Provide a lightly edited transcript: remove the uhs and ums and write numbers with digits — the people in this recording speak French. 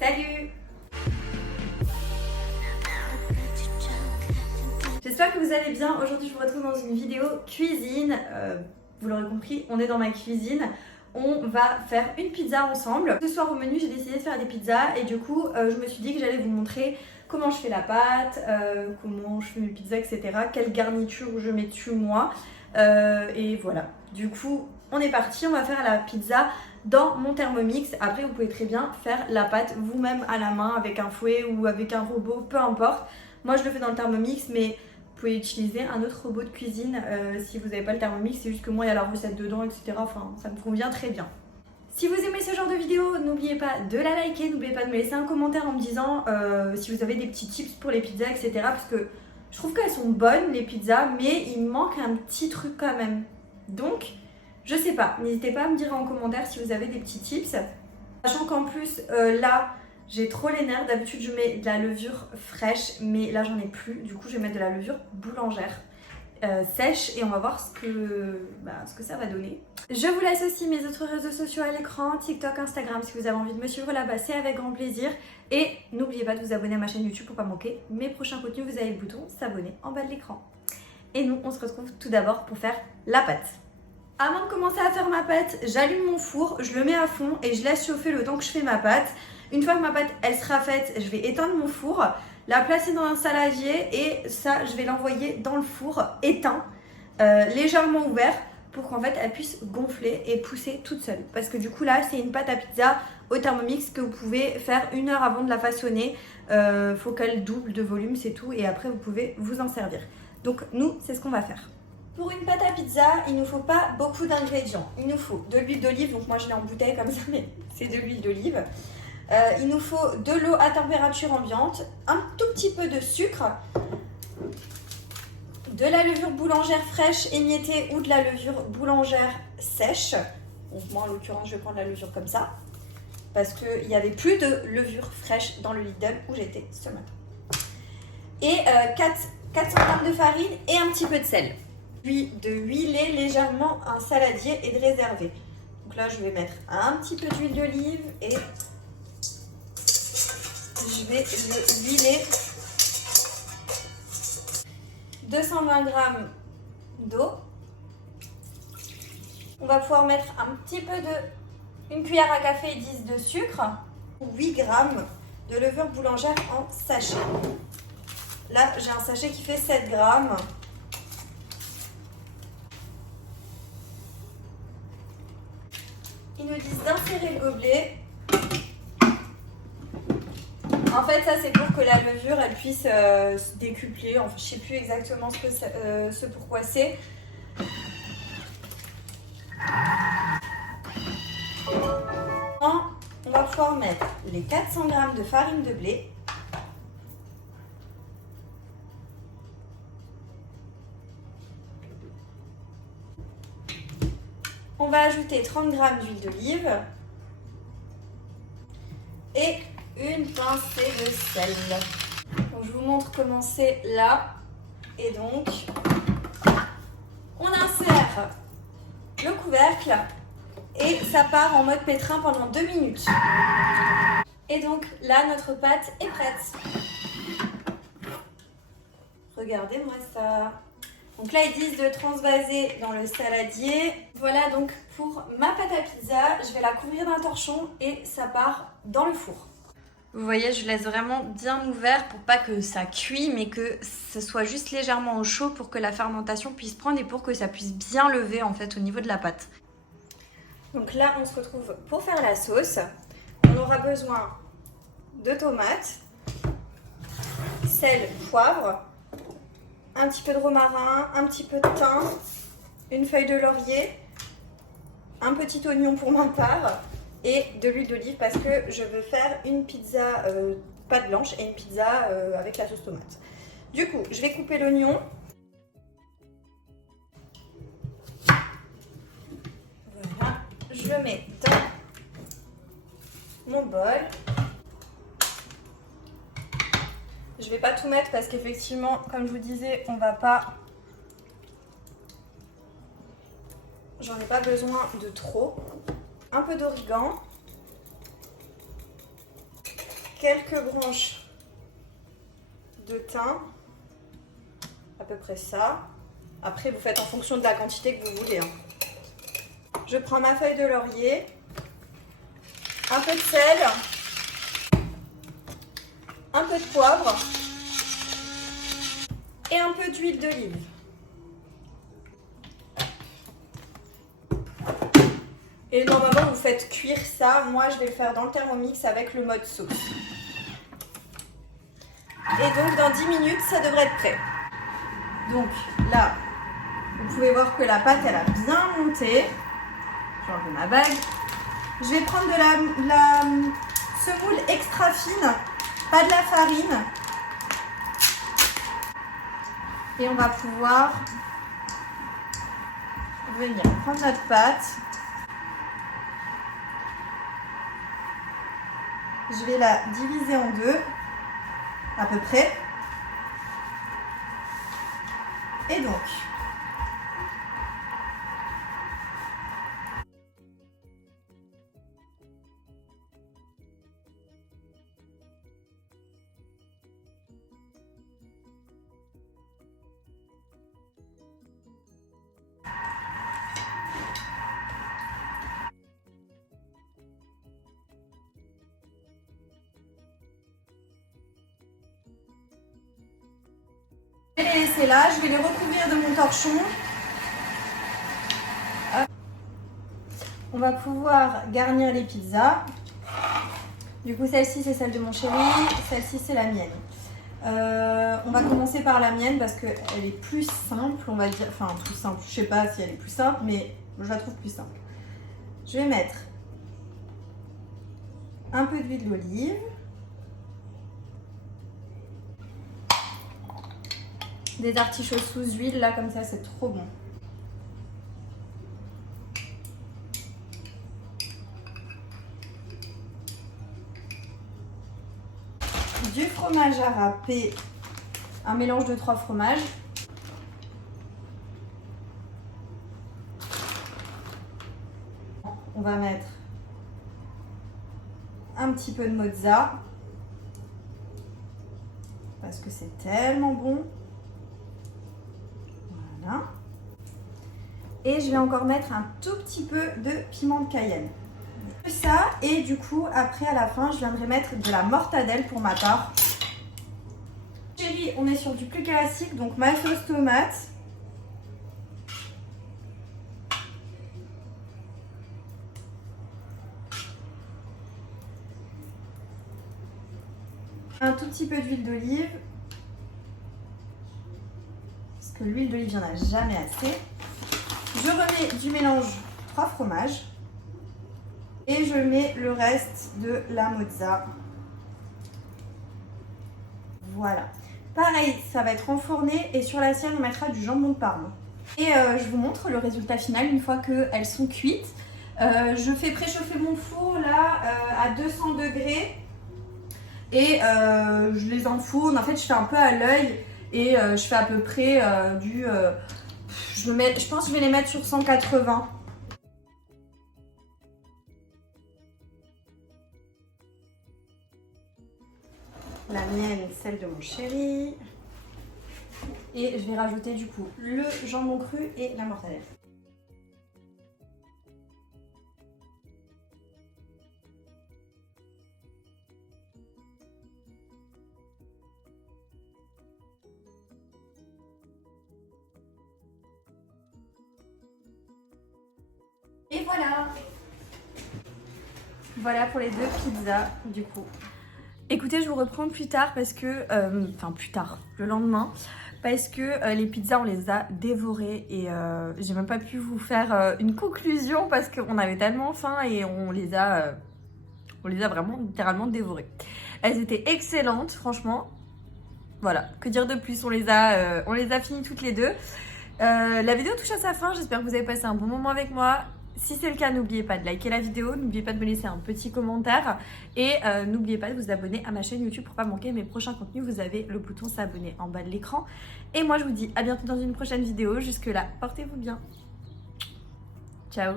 Salut! J'espère que vous allez bien. Aujourd'hui, je vous retrouve dans une vidéo cuisine. Vous l'aurez compris, on est dans ma cuisine. On va faire une pizza ensemble. Ce soir au menu, j'ai décidé de faire des pizzas et du coup, je me suis dit que j'allais vous montrer comment je fais la pâte, comment je fais mes pizzas, etc. Quelle garniture je mets dessus moi. Et voilà. Du coup, on est parti. On va faire la pizza dans mon Thermomix. Après, vous pouvez très bien faire la pâte vous-même à la main avec un fouet ou avec un robot, peu importe. Moi, je le fais dans le Thermomix, mais vous pouvez utiliser un autre robot de cuisine si vous n'avez pas le Thermomix. C'est juste que moi, il y a la recette dedans, etc. Enfin, ça me convient très bien. Si vous aimez ce genre de vidéo, n'oubliez pas de la liker, n'oubliez pas de me laisser un commentaire en me disant si vous avez des petits tips pour les pizzas, etc. Parce que je trouve qu'elles sont bonnes, les pizzas, mais il manque un petit truc quand même. Donc, je sais pas, n'hésitez pas à me dire en commentaire si vous avez des petits tips. Sachant qu'en plus, là, j'ai trop les nerfs. D'habitude, je mets de la levure fraîche, mais là, j'en ai plus. Du coup, je vais mettre de la levure boulangère sèche et on va voir ce que ça va donner. Je vous laisse aussi mes autres réseaux sociaux à l'écran, TikTok, Instagram. Si vous avez envie de me suivre là-bas, c'est avec grand plaisir. Et n'oubliez pas de vous abonner à ma chaîne YouTube pour pas manquer mes prochains contenus. Vous avez le bouton s'abonner en bas de l'écran. Et nous, on se retrouve tout d'abord pour faire la pâte. Avant de commencer à faire ma pâte, j'allume mon four, je le mets à fond et je laisse chauffer le temps que je fais ma pâte. Une fois que ma pâte elle sera faite, je vais éteindre mon four, la placer dans un saladier et ça je vais l'envoyer dans le four éteint, légèrement ouvert pour qu'en fait elle puisse gonfler et pousser toute seule. Parce que du coup là c'est une pâte à pizza au Thermomix que vous pouvez faire 1 heure avant de la façonner. Faut qu'elle double de volume, c'est tout, et après vous pouvez vous en servir. Donc nous c'est ce qu'on va faire. Pour une pâte à pizza, il ne nous faut pas beaucoup d'ingrédients. Il nous faut de l'huile d'olive, donc moi je l'ai en bouteille comme ça, mais c'est de l'huile d'olive. Il nous faut de l'eau à température ambiante, un tout petit peu de sucre, de la levure boulangère fraîche émiettée ou de la levure boulangère sèche. Donc moi en l'occurrence je vais prendre la levure comme ça, parce qu'il n'y avait plus de levure fraîche dans le Lidl où j'étais ce matin. Et 400 g de farine et un petit peu de sel. Puis de huiler légèrement un saladier et de réserver. Donc là je vais mettre un petit peu d'huile d'olive et je vais le huiler. 220 g d'eau. On va pouvoir mettre un petit peu une cuillère à café 10 de sucre. 8 g de levure boulangère en sachet. Là j'ai un sachet qui fait 7 g. Ils nous disent d'insérer le gobelet. En fait, ça c'est pour que la levure elle puisse se décupler. Enfin, je sais plus exactement ce pourquoi c'est. Maintenant, on va pouvoir mettre les 400 g de farine de blé. On va ajouter 30 g d'huile d'olive et une pincée de sel. Donc, je vous montre comment c'est là. Et donc, on insère le couvercle et ça part en mode pétrin pendant 2 minutes. Et donc là, notre pâte est prête. Regardez-moi ça. Donc là, ils disent de transvaser dans le saladier. Voilà donc pour ma pâte à pizza. Je vais la couvrir d'un torchon et ça part dans le four. Vous voyez, je laisse vraiment bien ouvert pour pas que ça cuise, mais que ce soit juste légèrement au chaud pour que la fermentation puisse prendre et pour que ça puisse bien lever en fait au niveau de la pâte. Donc là, on se retrouve pour faire la sauce. On aura besoin de tomates, sel, poivre, un petit peu de romarin, un petit peu de thym, une feuille de laurier, un petit oignon pour ma part et de l'huile d'olive parce que je veux faire une pizza pâte blanche et une pizza avec la sauce tomate. Du coup, je vais couper l'oignon. Voilà, je le mets dans mon bol. Je vais pas tout mettre parce qu'effectivement, comme je vous disais, on va pas... J'en ai pas besoin de trop. Un peu d'origan. quelques branches de thym, à peu près ça. Après, vous faites en fonction de la quantité que vous voulez. Je prends ma feuille de laurier, un peu de sel, un peu de poivre et un peu d'huile d'olive. Et normalement, vous faites cuire ça. Moi, je vais le faire dans le Thermomix avec le mode sauce. Et donc, dans 10 minutes, ça devrait être prêt. Donc là, vous pouvez voir que la pâte, elle a bien monté. Je vais enlever ma bague. Je vais prendre de la semoule extra fine, pas de la farine. Et on va pouvoir venir prendre notre pâte. Je vais la diviser en deux, à peu près. Et donc, je vais les laisser là, je vais les recouvrir de mon torchon. On va pouvoir garnir les pizzas. Du coup, celle-ci, c'est celle de mon chéri. Celle-ci, c'est la mienne. On va commencer par la mienne parce qu'elle est plus simple, on va dire. Enfin, plus simple. Je sais pas si elle est plus simple, mais je la trouve plus simple. Je vais mettre un peu d'huile d'olive. Des artichauts sous huile, là, comme ça, c'est trop bon. Du fromage à râper, un mélange de 3 fromages. On va mettre un petit peu de mozza parce que c'est tellement bon. Voilà. Et je vais encore mettre un tout petit peu de piment de Cayenne. Ça, et du coup après à la fin je viendrai mettre de la mortadelle pour ma part. Chérie, on est sur du plus classique, donc ma sauce tomate, un tout petit peu d'huile d'olive parce que l'huile d'olive il n'y en a jamais assez. Je remets du mélange 3 fromages. Et je mets le reste de la mozza. Voilà. Pareil, ça va être enfourné et sur l'assiette, on mettra du jambon de Parme. Et je vous montre le résultat final une fois qu'elles sont cuites. Je fais préchauffer mon four là à 200 degrés et je les enfourne. En fait, je fais un peu à l'œil et je fais à peu près je pense que je vais les mettre sur 180. La mienne, celle de mon chéri. Et je vais rajouter du coup le jambon cru et la mortadelle. Et voilà! Voilà pour les 2 pizzas du coup. Écoutez, je vous reprends plus tard parce que, enfin plus tard, le lendemain, parce que les pizzas on les a dévorées et j'ai même pas pu vous faire une conclusion parce qu'on avait tellement faim et on les a vraiment littéralement dévorées. Elles étaient excellentes, franchement. Voilà, que dire de plus, on les a finies toutes les deux. La vidéo touche à sa fin, j'espère que vous avez passé un bon moment avec moi. Si c'est le cas, n'oubliez pas de liker la vidéo, n'oubliez pas de me laisser un petit commentaire et n'oubliez pas de vous abonner à ma chaîne YouTube pour pas manquer mes prochains contenus. Vous avez le bouton s'abonner en bas de l'écran. Et moi, je vous dis à bientôt dans une prochaine vidéo. Jusque là, portez-vous bien. Ciao.